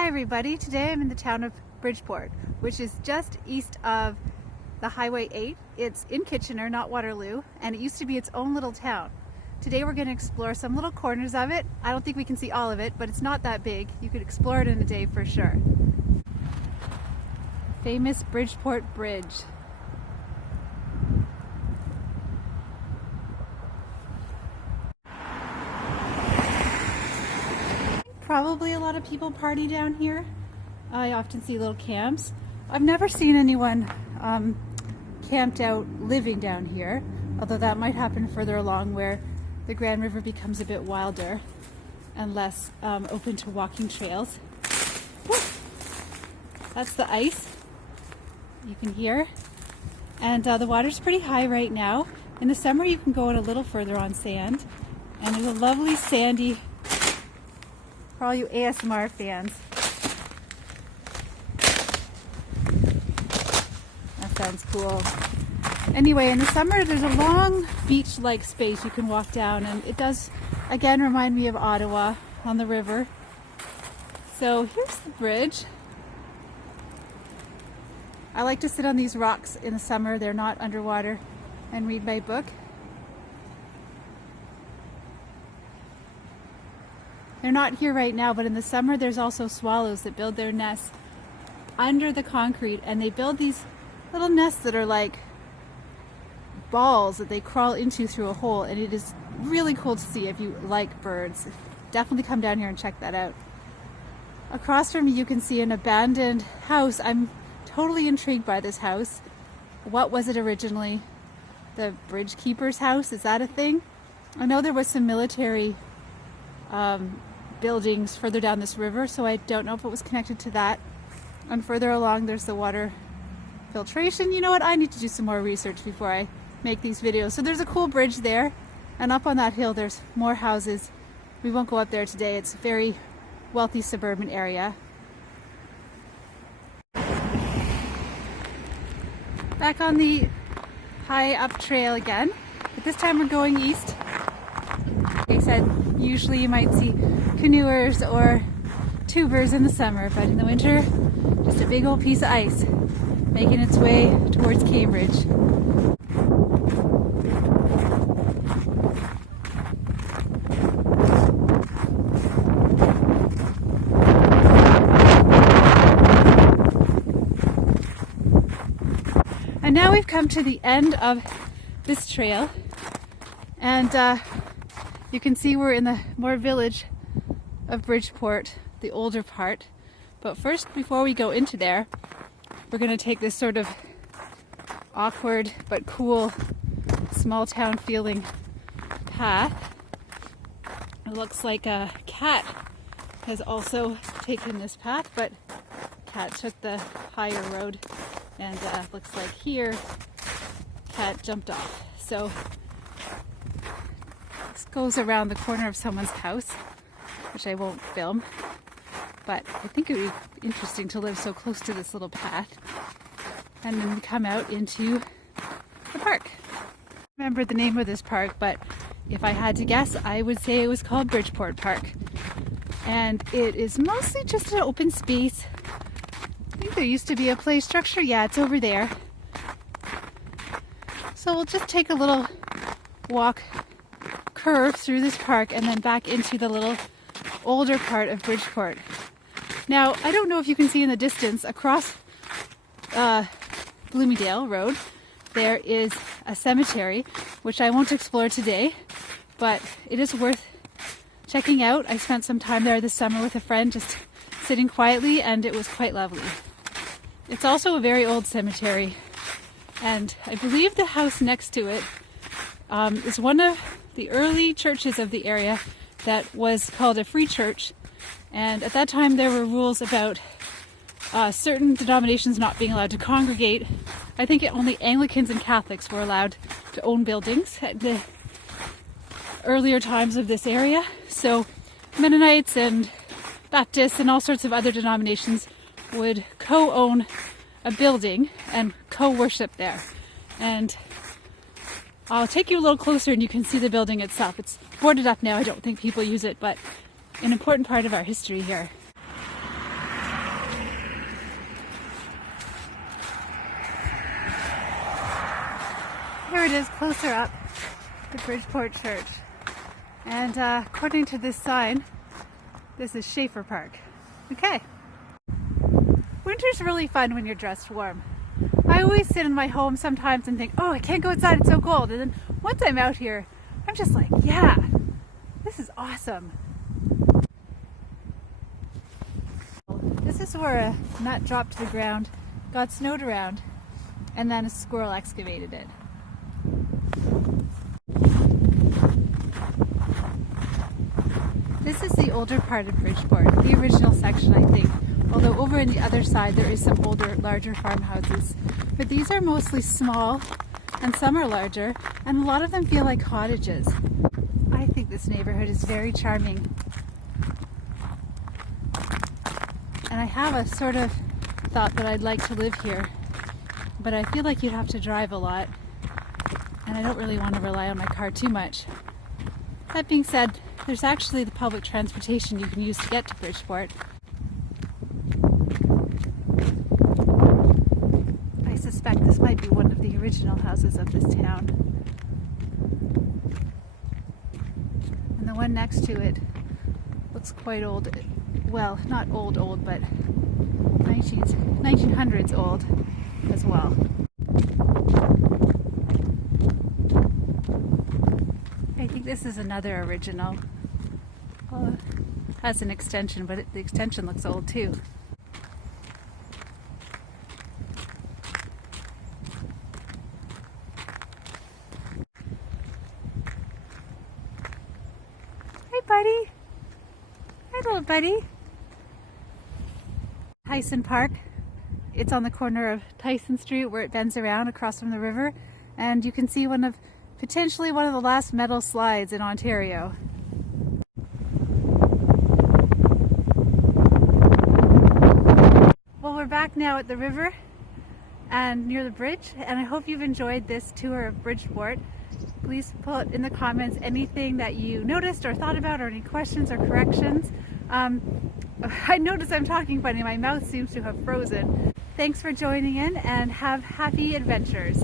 Hi everybody, today I'm in the town of Bridgeport, which is just east of the Highway 8. It's in Kitchener, not Waterloo, and it used to be its own little town. Today we're going to explore some little corners of it. I don't think we can see all of it, but it's not that big. You could explore it in a day for sure. Famous Bridgeport Bridge. Probably a lot of people party down here. I often see little camps. I've never seen anyone camped out living down here, although that might happen further along where the Grand River becomes a bit wilder and less open to walking trails. Woo! That's the ice you can hear. And the water's pretty high right now. In the summer you can go out a little further on sand, and there's a lovely sandy, for all you ASMR fans. That sounds cool. Anyway, in the summer there's a long beach-like space you can walk down, and it does again remind me of Ottawa on the river. So here's the bridge. I like to sit on these rocks in the summer, they're not underwater, and read my book. They're not here right now, but in the summer there's also swallows that build their nests under the concrete, and they build these little nests that are like balls that they crawl into through a hole, and it is really cool to see if you like birds. Definitely come down here and check that out. Across from me you can see an abandoned house. I'm totally intrigued by this house. What was it originally? The bridge keeper's house? Is that a thing? I know there was some military buildings further down this river, so I don't know if it was connected to that. And further along there's the water filtration. You know what, I need to do some more research before I make these videos. So there's a cool bridge there, and up on that hill there's more houses. We won't go up there today. It's a very wealthy suburban area. Back on the high up trail again, but this time we're going east. Like I said, usually you might see canoers or tubers in the summer, but in the winter, just a big old piece of ice making its way towards Cambridge. And now we've come to the end of this trail, and you can see we're in the more village of Bridgeport, the older part. But first, before we go into there, we're going to take this sort of awkward but cool small town feeling path. It looks like a cat has also taken this path, but cat took the higher road, and looks like here cat jumped off. So this goes around the corner of someone's house, which I won't film, but I think it would be interesting to live so close to this little path. And then we come out into the park. I don't remember the name of this park, but if I had to guess, I would say it was called Bridgeport Park. And it is mostly just an open space. I think there used to be a play structure. Yeah, it's over there. So we'll just take a little walk, curve through this park, and then back into the little older part of Bridgeport. Now, I don't know if you can see in the distance across Bloomingdale Road, there is a cemetery, which I won't explore today, but it is worth checking out. I spent some time there this summer with a friend, just sitting quietly, and it was quite lovely. It's also a very old cemetery, and I believe the house next to it is one of the early churches of the area that was called a free church. And at that time there were rules about certain denominations not being allowed to congregate. I think only Anglicans and Catholics were allowed to own buildings at the earlier times of this area. So Mennonites and Baptists and all sorts of other denominations would co-own a building and co-worship there. And I'll take you a little closer and you can see the building itself. It's boarded up now. I don't think people use it, but an important part of our history here. it is closer up to Bridgeport Church. And according to this sign, this is Schaefer Park. Okay. Winter's really fun when you're dressed warm. I always sit in my home sometimes and think, oh, I can't go outside, it's so cold. And then once I'm out here, I'm just like, yeah, this is awesome. This is where a nut dropped to the ground, got snowed around, and then a squirrel excavated it. This is the older part of Bridgeport, the original section, I think. Although over on the other side there is some older, larger farmhouses. But these are mostly small, and some are larger, and a lot of them feel like cottages. I think this neighborhood is very charming. And I have a sort of thought that I'd like to live here, but I feel like you'd have to drive a lot, and I don't really want to rely on my car too much. That being said, there's actually the public transportation you can use to get to Bridgeport. I suspect this might be one of the original houses of this town. And the one next to it looks quite old. Well, not old, but 1900s old as well. I think this is another original. Well, it has an extension, but the extension looks old too. Hi, buddy. Hi, little buddy. Tyson Park. It's on the corner of Tyson Street where it bends around across from the river, and you can see potentially one of the last metal slides in Ontario. Well, we're back now at the river and near the bridge, and I hope you've enjoyed this tour of Bridgeport. Please put in the comments anything that you noticed or thought about, or any questions or corrections. I notice I'm talking funny, my mouth seems to have frozen. Thanks for joining in, and have happy adventures.